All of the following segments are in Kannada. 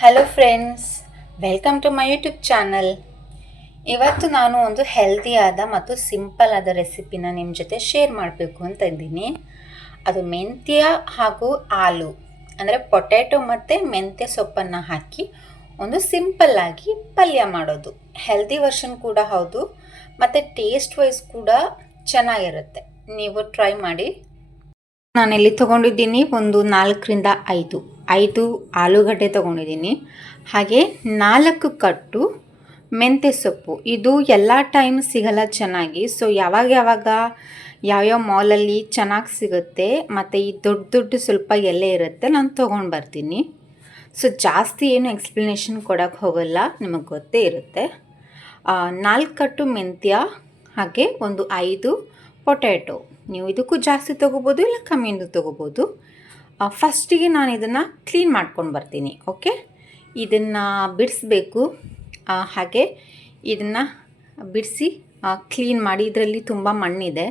Hello friends, welcome to my YouTube channel. ಇವತ್ತು ನಾನು ಒಂದು ಹೆಲ್ದಿಯಾದ ಮತ್ತು ಸಿಂಪಲ್ ಆದ ರೆಸಿಪಿನ ನಿಮ್ಮ ಜೊತೆ ಶೇರ್ ಮಾಡಬೇಕು ಅಂತ ಇದ್ದೀನಿ. ಅದು ಮೆಂತ್ಯ ಹಾಗೂ ಆಲೂ ಅಂದರೆ ಪೊಟ್ಯಾಟೊ ಮತ್ತು ಮೆಂತ್ಯ ಸೊಪ್ಪನ್ನು ಹಾಕಿ ಒಂದು ಸಿಂಪಲ್ಲಾಗಿ ಪಲ್ಯ ಮಾಡೋದು. ಹೆಲ್ದಿ ವರ್ಷನ್ ಕೂಡ ಹೌದು ಮತ್ತು ಟೇಸ್ಟ್ ವೈಸ್ ಕೂಡ ಚೆನ್ನಾಗಿರುತ್ತೆ. ನೀವು ಟ್ರೈ ಮಾಡಿ. ನಾನಿಲ್ಲಿ ತೊಗೊಂಡಿದ್ದೀನಿ ಒಂದು 4ರಿಂದ 5 ಆಲೂಗಡ್ಡೆ ತೊಗೊಂಡಿದ್ದೀನಿ. ಹಾಗೆ 4 ಕಟ್ಟು ಮೆಂತ್ಯ ಸೊಪ್ಪು. ಇದು ಎಲ್ಲ ಟೈಮ್ ಸಿಗಲ್ಲ ಚೆನ್ನಾಗಿ. ಸೊ ಯಾವ್ಯಾವ ಮಾಲಲ್ಲಿ ಚೆನ್ನಾಗಿ ಸಿಗುತ್ತೆ ಮತ್ತು ಈ ದೊಡ್ಡ ಸ್ವಲ್ಪ ಎಲೆ ಇರುತ್ತೆ, ನಾನು ತೊಗೊಂಡು ಬರ್ತೀನಿ. ಸೊ ಜಾಸ್ತಿ ಏನು ಎಕ್ಸ್ಪ್ಲನೇಷನ್ ಕೊಡೋಕ್ಕೆ ಹೋಗಲ್ಲ, ನಿಮಗೆ ಗೊತ್ತೇ ಇರುತ್ತೆ. 4 ಕಟ್ಟು ಮೆಂತ್ಯ ಹಾಗೆ ಒಂದು 5 ಪೊಟ್ಯಾಟೊ. ನೀವು ಇದಕ್ಕೂ ಜಾಸ್ತಿ ತೊಗೋಬೋದು, ಇಲ್ಲ ಕಮ್ಮಿಯಿಂದ ತೊಗೋಬೋದು. ಫಸ್ಟಿಗೆ ನಾನು ಇದನ್ನು ಕ್ಲೀನ್ ಮಾಡ್ಕೊಂಡು ಬರ್ತೀನಿ. ಓಕೆ, ಇದನ್ನು ಬಿಡಿಸ್ಬೇಕು. ಹಾಗೆ ಇದನ್ನು ಬಿಡಿಸಿ ಕ್ಲೀನ್ ಮಾಡಿ. ಇದರಲ್ಲಿ ತುಂಬ ಮಣ್ಣಿದೆ,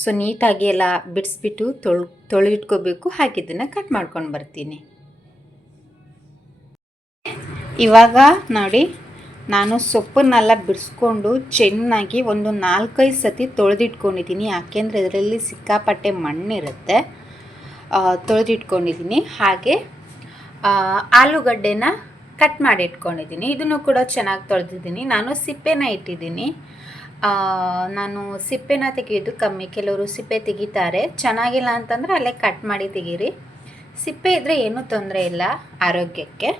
ಸೊ ನೀಟಾಗಿ ಎಲ್ಲ ಬಿಡಿಸ್ಬಿಟ್ಟು ತೊಳೆದಿಟ್ಕೋಬೇಕು. ಹಾಗೆ ಇದನ್ನು ಕಟ್ ಮಾಡ್ಕೊಂಡು ಬರ್ತೀನಿ. ಇವಾಗ ನೋಡಿ, ನಾನು ಸೊಪ್ಪನ್ನೆಲ್ಲ ಬಿಡಿಸ್ಕೊಂಡು ಚೆನ್ನಾಗಿ ಒಂದು 4-5 ಸತಿ ತೊಳೆದಿಟ್ಕೊಂಡಿದ್ದೀನಿ. ಯಾಕೆಂದರೆ ಇದರಲ್ಲಿ ಸಿಕ್ಕಾಪಟ್ಟೆ ಮಣ್ಣಿರುತ್ತೆ. ತೊಳೆದಿಟ್ಕೊಂಡಿದ್ದೀನಿ. ಹಾಗೆ ಆಲೂಗಡ್ಡೆನ ಕಟ್ ಮಾಡಿ ಇಟ್ಕೊಂಡಿದ್ದೀನಿ. ಇದನ್ನು ಕೂಡ ಚೆನ್ನಾಗಿ ತೊಳೆದಿದ್ದೀನಿ. ನಾನು ಸಿಪ್ಪೆನ ಇಟ್ಟಿದ್ದೀನಿ. ನಾನು ಸಿಪ್ಪೆನ ತೆಗೆಯೋದು ಕಮ್ಮಿ. ಕೆಲವರು ಸಿಪ್ಪೆ ತೆಗಿತಾರೆ. ಚೆನ್ನಾಗಿಲ್ಲ ಅಂತಂದರೆ ಅಲ್ಲೇ ಕಟ್ ಮಾಡಿ ತೆಗೀರಿ. ಸಿಪ್ಪೆ ಇದ್ದರೆ ಏನೂ ತೊಂದರೆ ಇಲ್ಲ ಆರೋಗ್ಯಕ್ಕೆ.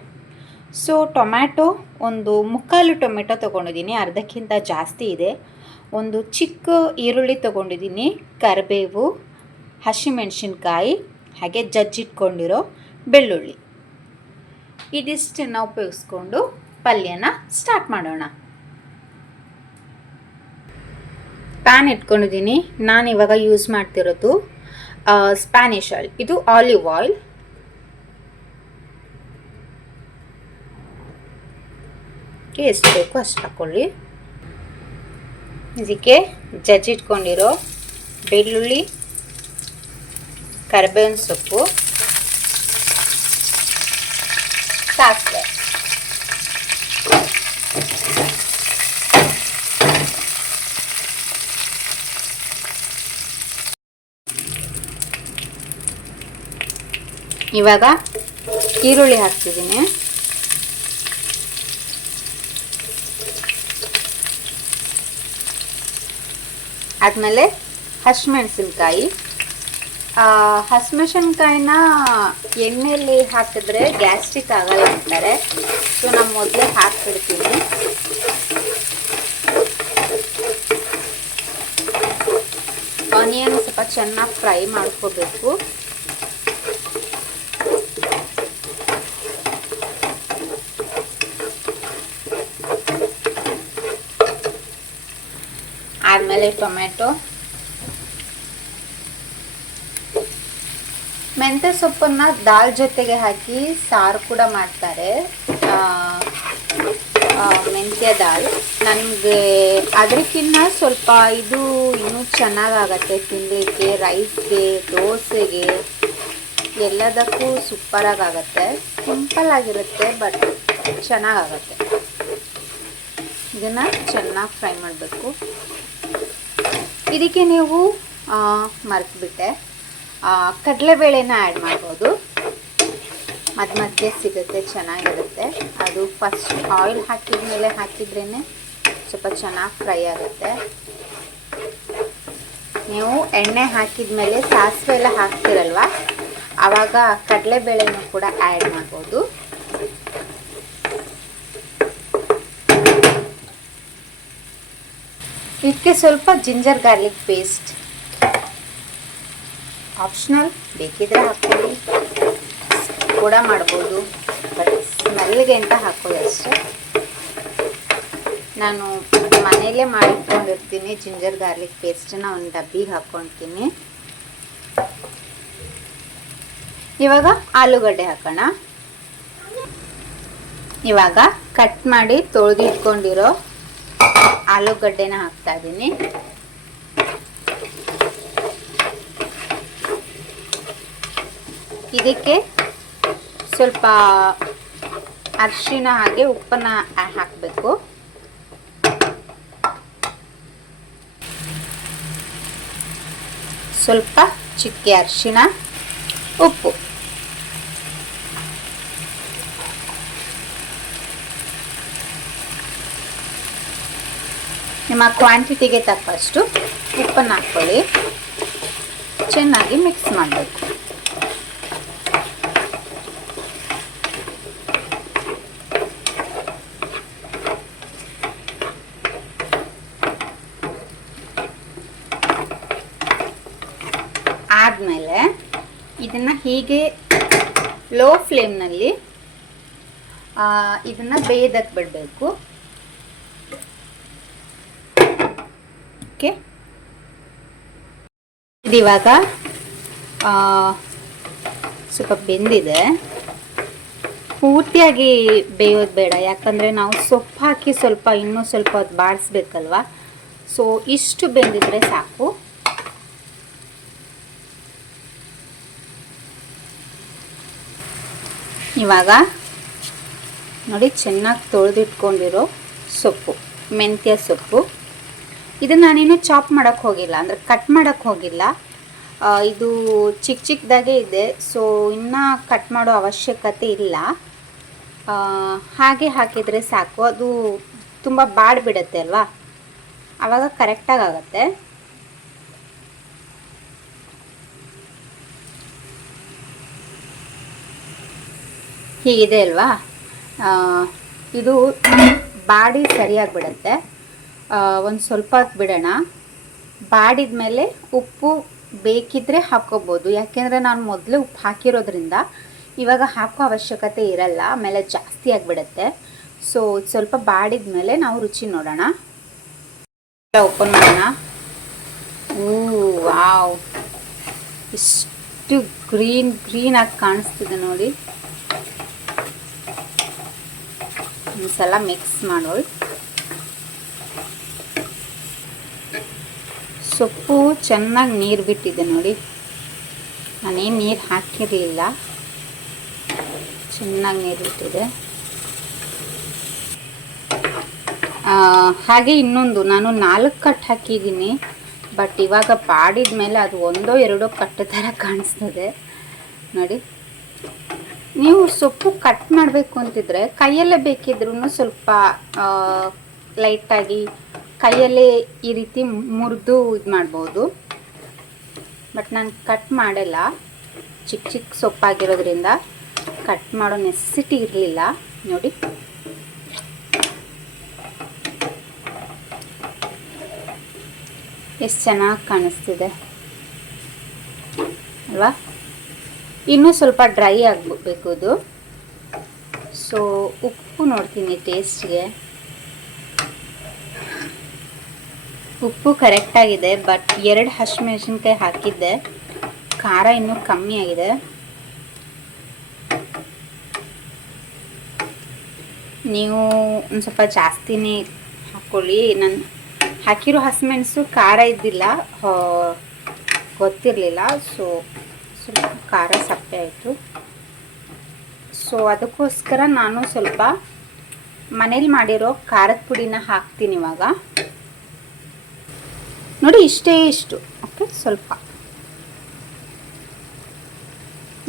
ಸೊ ಟೊಮ್ಯಾಟೊ ಒಂದು 3/4 ಟೊಮೆಟೊ ತೊಗೊಂಡಿದ್ದೀನಿ, ಅರ್ಧಕ್ಕಿಂತ ಜಾಸ್ತಿ ಇದೆ. ಒಂದು ಚಿಕ್ಕ ಈರುಳ್ಳಿ ತೊಗೊಂಡಿದ್ದೀನಿ, ಕರಿಬೇವು, ಹಸಿಮೆಣಸಿನ್ಕಾಯಿ, ಹಾಗೆ ಜಜ್ಜಿಟ್ಕೊಂಡಿರೋ ಬೆಳ್ಳುಳ್ಳಿ. ಇದಿಷ್ಟನ್ನು ಉಪಯೋಗಿಸ್ಕೊಂಡು ಪಲ್ಯನ ಸ್ಟಾರ್ಟ್ ಮಾಡೋಣ. ಪ್ಯಾನ್ ಇಟ್ಕೊಂಡಿದ್ದೀನಿ. ನಾನು ಇವಾಗ ಯೂಸ್ ಮಾಡ್ತಿರೋದು ಸ್ಪ್ಯಾನಿಷ್ ಆಯಿಲ್. ಇದು ಆಲಿವ್ ಆಯಿಲ್. ಎಷ್ಟು ಬೇಕು ಅಷ್ಟು ಹಾಕ್ಕೊಳ್ಳಿ. ಇದಕ್ಕೆ ಜಜ್ಜಿಟ್ಕೊಂಡಿರೋ ಬೆಳ್ಳುಳ್ಳಿ, ಕರಿಬೇವಿನ ಸೊಪ್ಪು, ಸಾಸಿವೆ, ಇವಾಗ ಈರುಳ್ಳಿ ಹಾಕ್ತಿದ್ದೀನಿ. ಆದಮೇಲೆ ಹಸಿಮೆಣಸಿನ್ಕಾಯಿ. ಹಸಿಮೆಣಸಿನ್ಕಾಯಿನ ಎಣ್ಣೆಯಲ್ಲಿ ಹಾಕಿದ್ರೆ ಗ್ಯಾಸ್ಟ್ರಿಕ್ ಆಗಲ್ಲ ಅಂತಾರೆ. ಸೊ ನಾನು ಮೊದಲೇ ಹಾಕ್ಬಿಡ್ತೀನಿ. ಆನಿಯನ್ ಸ್ವಲ್ಪ ಚೆನ್ನಾಗಿ ಫ್ರೈ ಮಾಡ್ಕೋಬೇಕು. ಆದಮೇಲೆ ಟೊಮೆಟೊ. ಮೆಂತ್ಯ ಸೊಪ್ಪನ್ನು ದಾಲ್ ಜೊತೆಗೆ ಹಾಕಿ ಸಾರು ಕೂಡ ಮಾಡ್ತಾರೆ, ಮೆಂತ್ಯ ದಾಲ್. ನನಗೆ ಅದಕ್ಕಿಂತ ಸ್ವಲ್ಪ ಇದು ಇನ್ನೂ ಚೆನ್ನಾಗಾಗತ್ತೆ ತಿನ್ನಲಿಕ್ಕೆ. ರೈಸ್ಗೆ, ದೋಸೆಗೆ, ಎಲ್ಲದಕ್ಕೂ ಸೂಪರಾಗತ್ತೆ. ಸಿಂಪಲ್ ಆಗಿರುತ್ತೆ, ಬಟ್ ಚೆನ್ನಾಗಾಗತ್ತೆ. ಇದನ್ನು ಚೆನ್ನಾಗಿ ಫ್ರೈ ಮಾಡಬೇಕು. ಇದಕ್ಕೆ ನೀವು ಮರೆತುಬಿಟ್ಟೆ, ಕಡಲೆಬೇಳೆನ ಆ್ಯಡ್ ಮಾಡ್ಬೋದು. ಮಧ್ಯೆ ಸಿಗುತ್ತೆ, ಚೆನ್ನಾಗಿರುತ್ತೆ. ಅದು ಫಸ್ಟ್ ಆಯಿಲ್ ಹಾಕಿದ ಮೇಲೆ ಹಾಕಿದ್ರೇ ಸ್ವಲ್ಪ ಚೆನ್ನಾಗಿ ಫ್ರೈ ಆಗುತ್ತೆ. ನೀವು ಎಣ್ಣೆ ಹಾಕಿದ ಮೇಲೆ ಸಾಸಿವೆ ಎಲ್ಲ ಹಾಕ್ತಿರಲ್ವ, ಆವಾಗ ಕಡಲೆಬೇಳೆನೂ ಕೂಡ ಆ್ಯಡ್ ಮಾಡ್ಬೋದು. ಇದಕ್ಕೆ ಸ್ವಲ್ಪ ಜಿಂಜರ್ ಗಾರ್ಲಿಕ್ ಪೇಸ್ಟ್ ಆಪ್ಷನಲ್, ಬೇಕಿದ್ರೆ ಹಾಕ್ಕೊಳ್ಳಿ, ಕೂಡ ಮಾಡ್ಬೋದು. ಬಟ್ ಸ್ಮೆಲ್ಗೆ ಅಂತ ಹಾಕೋದು ಅಷ್ಟೇ. ನಾನು ಮನೆಯಲ್ಲೇ ಮಾಡಿಟ್ಕೊಂಡಿರ್ತೀನಿ ಜಿಂಜರ್ ಗಾರ್ಲಿಕ್ ಪೇಸ್ಟನ್ನ. ಒಂದು ಡಬ್ಬಿಗೆ ಹಾಕ್ಕೊಳ್ತೀನಿ. ಇವಾಗ ಆಲೂಗಡ್ಡೆ ಹಾಕೋಣ. ಇವಾಗ ಕಟ್ ಮಾಡಿ ತೊಳೆದು ಇಟ್ಕೊಂಡಿರೋ ಆಲೂಗಡ್ಡೆನ ಹಾಕ್ತಾ ಇದ್ದೀನಿ. ಇದಕ್ಕೆ ಸ್ವಲ್ಪ ಅರಿಶಿಣ ಹಾಗೆ ಉಪ್ಪನ್ನು ಹಾಕಬೇಕು. ಸ್ವಲ್ಪ ಚಿಟಿಕೆ ಅರಿಶಿಣ, ಉಪ್ಪು. ನಿಮ್ಮ ಕ್ವಾಂಟಿಟಿಗೆ ತಕ್ಕಷ್ಟು ಉಪ್ಪನ್ನು ಹಾಕ್ಕೊಳ್ಳಿ. ಚೆನ್ನಾಗಿ ಮಿಕ್ಸ್ ಮಾಡಬೇಕು. ಆದಮೇಲೆ ಇದನ್ನು ಹೀಗೆ ಲೋ ಫ್ಲೇಮ್ನಲ್ಲಿ ಇದನ್ನು ಬೇಯೋದಕ್ಕೆ ಬಿಡಬೇಕು. ಓಕೆ, ಇದಿವಾಗ ಸ್ವಲ್ಪ ಬೆಂದಿದೆ. ಪೂರ್ತಿಯಾಗಿ ಬೇಯೋದು ಬೇಡ, ಯಾಕಂದರೆ ನಾವು ಸೊಪ್ಪು ಹಾಕಿ ಇನ್ನೂ ಸ್ವಲ್ಪ ಹೊತ್ತು ಬಾಡಿಸ್ಬೇಕಲ್ವ. ಸೊ ಇಷ್ಟು ಬೆಂದಿದ್ರೆ ಸಾಕು. ಇವಾಗ ನೋಡಿ, ಚೆನ್ನಾಗಿ ತೊಳೆದಿಟ್ಕೊಂಡಿರೋ ಸೊಪ್ಪು, ಮೆಂತ್ಯ ಸೊಪ್ಪು. ಇದನ್ನು ನಾನೇನು ಚಾಪ್ ಮಾಡೋಕ್ಕೆ ಹೋಗಿಲ್ಲ, ಅಂದರೆ ಕಟ್ ಮಾಡೋಕ್ಕೆ ಹೋಗಿಲ್ಲ. ಇದು ಚಿಕ್ಕ ಚಿಕ್ಕದಾಗೇ ಇದೆ. ಸೊ ಇನ್ನೂ ಕಟ್ ಮಾಡೋ ಅವಶ್ಯಕತೆ ಇಲ್ಲ. ಹಾಗೆ ಹಾಕಿದರೆ ಸಾಕು. ಅದು ತುಂಬ ಬಾಡಿಬಿಡುತ್ತೆ ಅಲ್ವಾ, ಆವಾಗ ಕರೆಕ್ಟಾಗಿ ಆಗುತ್ತೆ. ಹೀಗಿದೆ ಅಲ್ವಾ, ಇದು ಬಾಡಿ ಸರಿಯಾಗಿಬಿಡುತ್ತೆ. ಒಂದು ಸ್ವಲ್ಪ ಹೊತ್ತು ಬಿಡೋಣ. ಬಾಡಿದ ಮೇಲೆ ಉಪ್ಪು ಬೇಕಿದ್ದರೆ ಹಾಕ್ಕೋಬೋದು, ಯಾಕೆಂದರೆ ನಾನು ಮೊದಲೇ ಉಪ್ಪು ಹಾಕಿರೋದ್ರಿಂದ ಇವಾಗ ಹಾಕೋ ಅವಶ್ಯಕತೆ ಇರಲ್ಲ, ಆಮೇಲೆ ಜಾಸ್ತಿ ಆಗಿಬಿಡುತ್ತೆ. ಸೊ ಸ್ವಲ್ಪ ಬಾಡಿದ ಮೇಲೆ ನಾವು ರುಚಿ ನೋಡೋಣ. ಓಪನ್ ಮಾಡೋಣ. ವಾವ್, ಇಷ್ಟು ಗ್ರೀನಾಗಿ ಕಾಣಿಸ್ತಿದೆ ನೋಡಿ. ಒಂದ್ಸಲ ಮಿಕ್ಸ್ ಮಾಡೋಳು. ಸೊಪ್ಪು ಚೆನ್ನಾಗಿ ನೀರು ಬಿಟ್ಟಿದೆ ನೋಡಿ. ನಾನೇನು ನೀರು ಹಾಕಿರಲಿಲ್ಲ, ಚೆನ್ನಾಗಿ ನೀರು ಬಿಟ್ಟಿದೆ. ಹಾಗೆ ಇನ್ನೊಂದು, ನಾನು 4 ಕಟ್ ಹಾಕಿದ್ದೀನಿ. ಬಟ್ ಇವಾಗ ಬಾಡಿದ ಮೇಲೆ ಅದು 1-2 ಕಟ್ಟು ಥರ ಕಾಣಿಸ್ತದೆ ನೋಡಿ. ನೀವು ಸೊಪ್ಪು ಕಟ್ ಮಾಡಬೇಕು ಅಂತಿದ್ರೆ ಕೈಯಲ್ಲೇ ಬೇಕಿದ್ರೂ ಸ್ವಲ್ಪ ಲೈಟಾಗಿ ಕೈಯಲ್ಲೇ ಈ ರೀತಿ ಮುರಿದು ಇದು ಮಾಡ್ಬೋದು. ಬಟ್ ನಾನು ಕಟ್ ಮಾಡಲ್ಲ, ಚಿಕ್ಕ ಚಿಕ್ಕ ಸೊಪ್ಪಾಗಿರೋದ್ರಿಂದ ಕಟ್ ಮಾಡೋ ನೆಸೆಸಿಟಿ ಇರಲಿಲ್ಲ ನೋಡಿ. ಎಷ್ಟು ಚೆನ್ನಾಗಿ ಕಾಣಿಸ್ತಿದೆ ಅಲ್ವಾ. ಇನ್ನೂ ಸ್ವಲ್ಪ ಡ್ರೈ ಆಗಬೇಕು ಇದು. ಸೊ ಉಪ್ಪು ನೋಡ್ತೀನಿ ಟೇಸ್ಟ್ಗೆ. ಉಪ್ಪು ಕರೆಕ್ಟಾಗಿದೆ. ಬಟ್ 2 ಹಸಿಮೆಣಸಿನ್ಕಾಯಿ ಹಾಕಿದ್ದೆ, ಖಾರ ಇನ್ನೂ ಕಮ್ಮಿ ಆಗಿದೆ. ನೀವು ಒಂದು ಸ್ವಲ್ಪ ಜಾಸ್ತಿನೇ ಹಾಕ್ಕೊಳ್ಳಿ. ನಾನು ಹಾಕಿರೋ ಹಸಿಮೆಣಸು ಖಾರ ಇದ್ದಿಲ್ಲ, ಗೊತ್ತಿರಲಿಲ್ಲ. ಸೊ ಸ್ವಲ್ಪ ಖಾರ ಸಪ್ಪೆ ಆಯಿತು. ಸೊ ಅದಕ್ಕೋಸ್ಕರ ನಾನು ಸ್ವಲ್ಪ ಮನೇಲಿ ಮಾಡಿರೋ ಖಾರದ ಪುಡಿನ ಹಾಕ್ತೀನಿ ಇವಾಗ ನೋಡಿ. ಇಷ್ಟು ಓಕೆ. ಸ್ವಲ್ಪ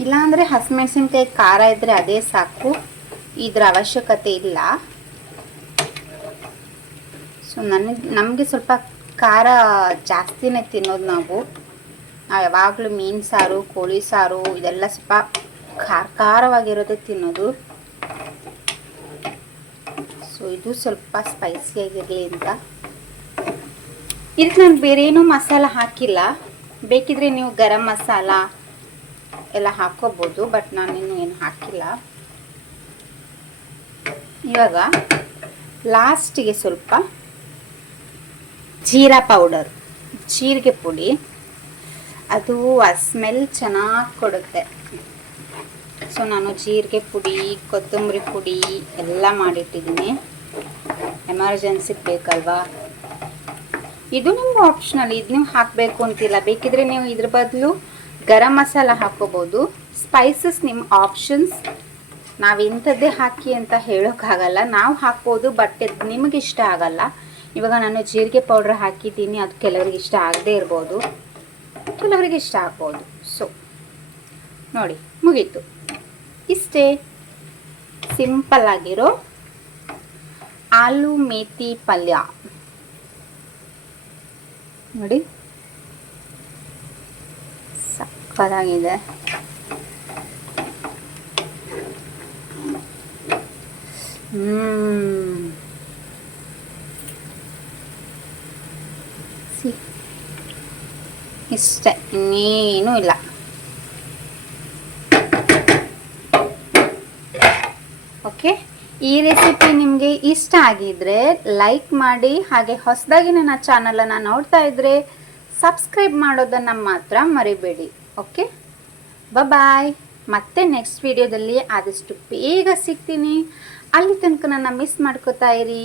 ಇಲ್ಲಾಂದರೆ ಹಸಿಮೆಣಸಿನ್ಕಾಯಿ ಖಾರ ಇದ್ದರೆ ಅದೇ ಸಾಕು, ಇದರ ಅವಶ್ಯಕತೆ ಇಲ್ಲ. ಸೊ ನಮಗೆ ಸ್ವಲ್ಪ ಖಾರ ಜಾಸ್ತಿನೇ ತಿನ್ನೋದು ನಾವು ಯಾವಾಗಲೂ ಮೀನು ಸಾರು, ಕೋಳಿ ಸಾರು ಇದೆಲ್ಲ ಸ್ವಲ್ಪ ಖಾರವಾಗಿರೋದೇ ತಿನ್ನೋದು. ಸೊ ಇದು ಸ್ವಲ್ಪ ಸ್ಪೈಸಿಯಾಗಿರಲಿ ಅಂತ. ಇದಕ್ಕೆ ನಾನು ಬೇರೆ ಏನೂ ಮಸಾಲ ಹಾಕಿಲ್ಲ. ಬೇಕಿದ್ರೆ ನೀವು ಗರಂ ಮಸಾಲ ಎಲ್ಲ ಹಾಕ್ಕೋಬೋದು, ಬಟ್ ನಾನಿನ್ನೂ ಏನು ಹಾಕಿಲ್ಲ. ಇವಾಗ ಲಾಸ್ಟಿಗೆ ಸ್ವಲ್ಪ ಜೀರಾ ಪೌಡರ್, ಜೀರಿಗೆ ಪುಡಿ, ಅದು ಆ ಸ್ಮೆಲ್ ಚೆನ್ನಾಗಿ ಕೊಡುತ್ತೆ. ಸೊ ನಾನು ಜೀರಿಗೆ ಪುಡಿ, ಕೊತ್ತಂಬರಿ ಪುಡಿ ಎಲ್ಲ ಮಾಡಿಟ್ಟಿದ್ದೀನಿ, ಎಮರ್ಜೆನ್ಸಿಗೆ ಬೇಕಲ್ವಾ. ಇದು ನಿಮ್ಗೆ ಆಪ್ಷನಲ್, ಇದು ನೀವು ಹಾಕಬೇಕು ಅಂತಿಲ್ಲ. ಬೇಕಿದ್ರೆ ನೀವು ಇದ್ರ ಬದಲು ಗರಂ ಮಸಾಲ ಹಾಕೋಬೋದು. ಸ್ಪೈಸಸ್ ನಿಮ್ಮ ಆಪ್ಷನ್ಸ್, ನಾವು ಇಂಥದ್ದೇ ಹಾಕಿ ಅಂತ ಹೇಳೋಕ್ಕಾಗಲ್ಲ. ನಾವು ಹಾಕ್ಬೋದು, ಬಟ್ ನಿಮಗೆ ಇಷ್ಟ ಆಗಲ್ಲ. ಇವಾಗ ನಾನು ಜೀರಿಗೆ ಪೌಡ್ರ್ ಹಾಕಿದ್ದೀನಿ, ಅದು ಕೆಲವರಿಗೆ ಇಷ್ಟ ಆಗದೇ ಇರ್ಬೋದು, ಕೆಲವರಿಗೆ ಇಷ್ಟ ಆಗ್ಬೋದು. ಸೊ ನೋಡಿ, ಮುಗೀತು. ಇಷ್ಟೇ ಸಿಂಪಲ್ ಆಗಿರೋ ಆಲೂ ಮೇಥಿ ಪಲ್ಯ ನೋಡಿ, ಸಕ್ಕತ್ತಾಗಿದೆ. ಇಷ್ಟೇ, ಇನ್ನೇನೂ ಇಲ್ಲ. ಓಕೆ, ಈ ರೆಸಿಪಿ ನಿಮಗೆ ಇಷ್ಟ ಆಗಿದ್ರೆ ಲೈಕ್ ಮಾಡಿ, ಹಾಗೆ ಹೊಸದಾಗಿ ನನ್ನ ಚಾನಲನ್ನು ನೋಡ್ತಾ ಇದ್ದರೆ ಸಬ್ಸ್ಕ್ರೈಬ್ ಮಾಡೋದನ್ನು ಮಾತ್ರ ಮರಿಬೇಡಿ. ಓಕೆ, ಬಾಯ್. ಮತ್ತೆ ನೆಕ್ಸ್ಟ್ ವಿಡಿಯೋದಲ್ಲಿ ಆದಷ್ಟು ಬೇಗ ಸಿಗ್ತೀನಿ. ಅಲ್ಲಿ ತನಕ ನನ್ನ ಮಿಸ್ ಮಾಡ್ಕೋತಾ ಇರಿ.